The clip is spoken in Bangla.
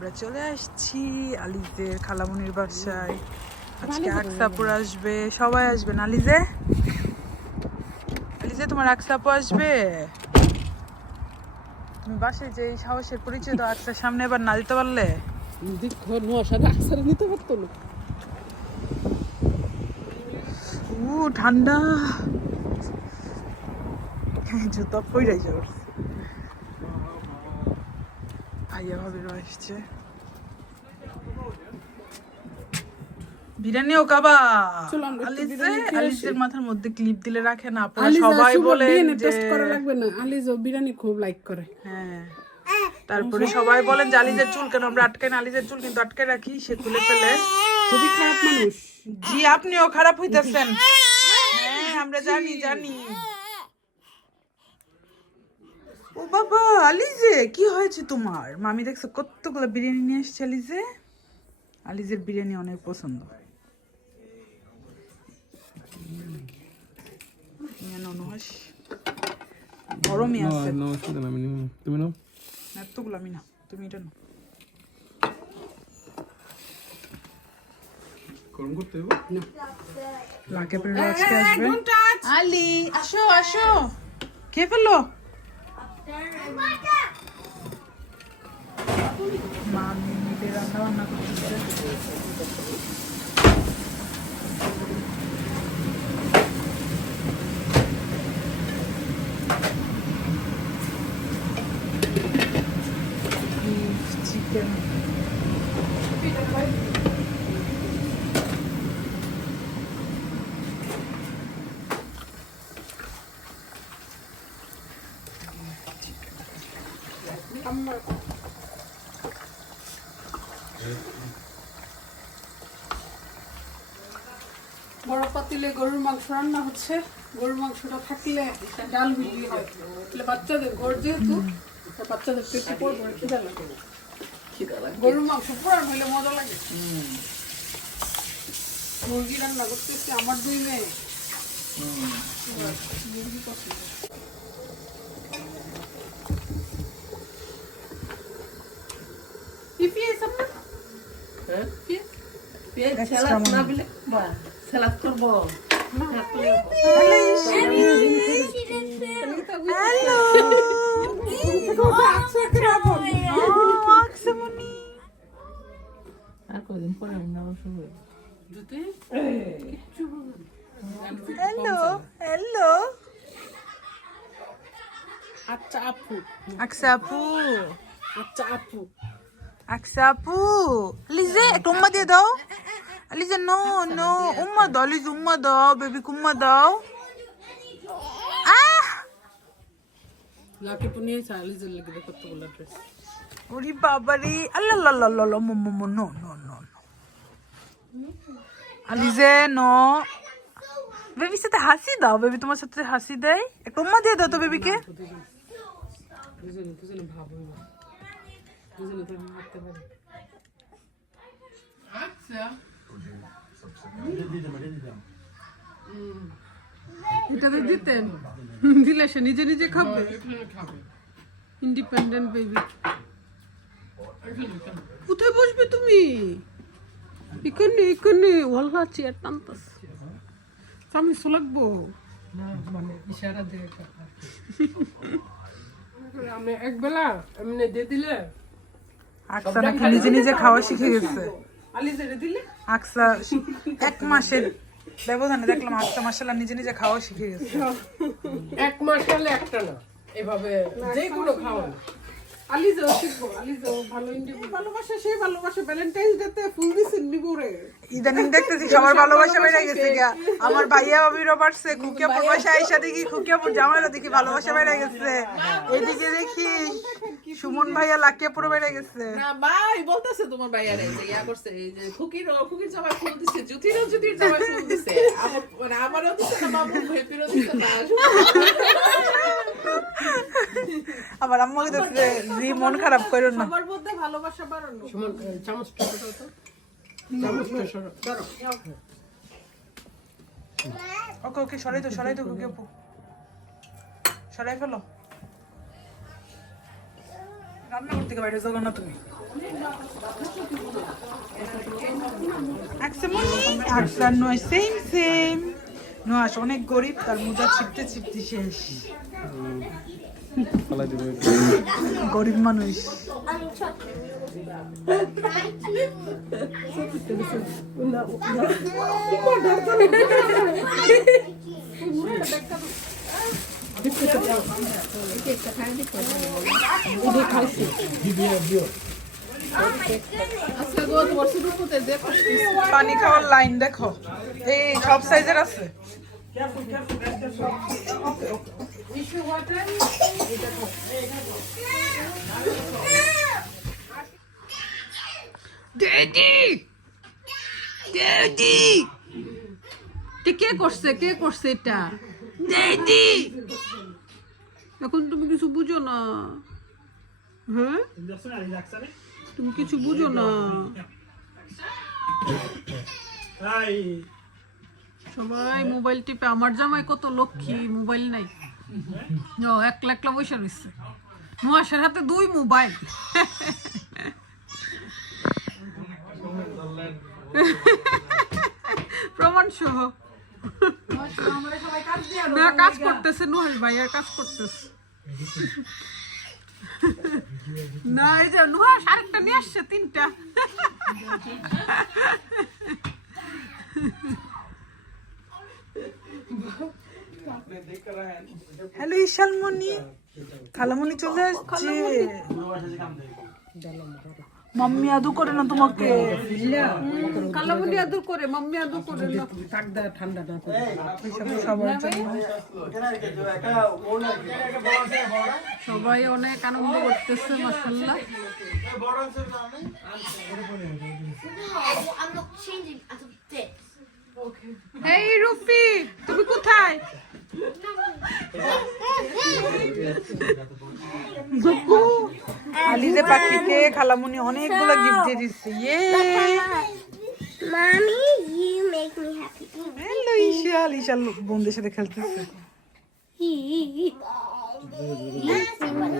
আমরা চলে আসছি আলিজের খালামুনির বাসায়। আজকে আকসাপুর আসবে। সবাই আসবে না আলিজে? আলিজে তোমার আকসাপু আসবে? তুমি বাসায় যে এই সাহসের পরিচয় দাও আকসার সামনে এবার না দিতে পারলে? দেখো নিতে পারতো না। উ ঠান্ডা। জুতা পইরাই যাবে। ভাবির বিরিয়ানি ও কাবা আলিসে। আলিসের মাথার মধ্যে ক্লিপ দিলে রাখে না আপনারা সবাই যে টেস্ট করা লাগবে না। বিরিয়ানি খুব লাইক করে। হ্যাঁ। তারপরে সবাই বলেন যে আলিজের চুল কেন? আমরা আটকে না আলিজের চুল কিন্তু আটকে রাখি সে খুলে ফেলে। খুবই খারাপ মানুষ। জি আপনিও খারাপ হইতেছেন। হ্যাঁ আমরা জানি জানি। ও বাবা আলিজে কি হয়েছে তোমার? মামি দেখছ কতগুলো বিরিয়ানি নিয়ে এসছে আলিজে? আলিজের বিরিয়ানি অনেক পছন্দ। নিয়ে নাও নুহাস। গরমই আছে। না অসুবিধা না আমি নিব না। তুমি নাও। এতগুলো আমি না তুমি এটা নাও। গরম করতে হবে? লাকে পেরে আজকে আসবে আলি আসো আসো। কে ফেলল? মামি মিলে রান্না বান্না করতেছে চিকেন বড় পাতিলে গরুর মাংস রান্না হচ্ছে। গরুর মাংসটা থাকলে ডাল বিক্রি হয়। তাহলে বাচ্চাদের ঘর যেহেতু বাচ্চাদের পেটে পড়বে খিদা লাগে। গরুর মাংস পোড়ান হইলে মজা লাগে। মুরগি রান্না করতেছি আমার দুই মেয়ে। মুরগি পছন্দ কি পেয়েছ আপনার হ্যাঁ? পেঁয়াজ? পেঁয়াজ Extra স্যালাড না মনে। দিলে বা স্যালাড করব আর কদিন পরে আমি না অসুখ হ্যালো হ্যালো। আচ্ছা আপু। আপু। আচ্ছা আপু। আকসা আপু। লিজে একটু উম্মা দিয়ে দাও। লিজে নো নো উম্মা দাও লিজে উম্মা দাও বেবি উম্মা দাও আহ লাকি পুনিয়ে চালিজের লেগে কতগুলো ড্রেস ওরে বাবারে আল্লাহ আল্লাহ আল্লাহ আল্লাহ মো মো মো নো নো নো আলিজে নো বেবির সাথে হাসি দাও বেবি তোমার সাথে হাসি দেয় একটু উম্মা দিয়ে দাও তো বেবিকে দুজনে এটাতে দিতেন। দিলে সে নিজে নিজে খাবে। ইন্ডিপেন্ডেন্ট বেবি কোথায় বসবে তুমি? এখানে এখানে। ওয়াল্লা চেয়ার টানতাস। আমি লাগবো মানে ইশারা দিয়ে আমি একবেলা এমনি দিয়ে দিলে আকসা নিজে নিজে খাওয়া শিখে গেছে? আকসা এক মাসের ব্যবধানে দেখলাম আকসা মাসাল্লাহ নিজে নিজে খাওয়া শিখে গেছে। এক মাস হলে একটা না এভাবে যে কোনো খাওয়ান আলিজাও শিখব আলিজাও ভালো ইন্ডিয়ান ভালোবাসা সেই ভালোবাসা। ভ্যালেন্টাইন্স ডে ফুল দিছেন নিবরে ইদানিং দেখতেছি সবার ভালোবাসা বেড়ে গেছে গা আমার ভাইয়া ভাবিরও বাড়ছে খুকিয়াপুর পয়সা আইসা দেখি খুকিয়াপুর জামাইরা দেখি ভালোবাসা বেড়ে গেছে। এদিকে দেখি সুমন ভাইয়া লাকিয়াপুর বেড়ে গেছে। না ভাই বলতেছে তোমার ভাইয়ারে যে ইয়া করছে এই যে খুকির খুকির জামাই ফুল দিছে জুতিরও জুতির জামাই ফুল দিছে। আমার মানে আমারও দিছে না বাবু ভেপিরও দিছে না। আবার আম্মাকে দেখছে জি মন খারাপ করো না। সবার মধ্যে ভালোবাসা বাড়ানো। সুমন চামচটা কোথাও তো। চামচটা সরো ধরো ওকে ওকে সরাই তো সরাই তো ওকে খুকিয়াপু সরাই ফেলো। রান্না করতে বাইরে যাও না তুমি। আকসামনি আকসার নয় সেম সেম নয় অনেক গরিব তার মোজা ছিপতে ছিপতে শেষ গরিব মানুষ। আজকে গো পানি খাওয়ার লাইন দেখো। এই সব সাইজের আছে? কে করছে? কে করছে এটা? এখন তুমি কিছু বুঝো না। হ্যাঁ? তুমি কিছু বুঝো না। সবাই মোবাইল টিপে আমার জামাই কত লক্ষ্মী মোবাইল নাই। ও এক লাখ বসে রয়েছে নোয়াশের হাতে দুই মোবাইল। প্রমাণ সহ না কাজ করতেছে নুহাস ভাই আর কাজ করতেছে। না এই যে নুহাস আরেকটা নিয়ে আসছে তিনটা। হ্যালো ইশালমণি খালামণি চলে আসছে। মাম্মি আদু করে না তোমাকে কালামণি আদু করে মাম্মি আদু করে না ঠান্ডা ঠান্ডা না করে। সবাই অনেক আনন্দ করতেছে this. এই রুপি তুমি কোথায় আলিজে পাখিকে খালামুনি অনেকগুলো গিফট দিয়ে দিচ্ছে। ইয়ে। Mummy you make me happy hello Isha Isha বন্ধুদের সাথে খেলতেছে। My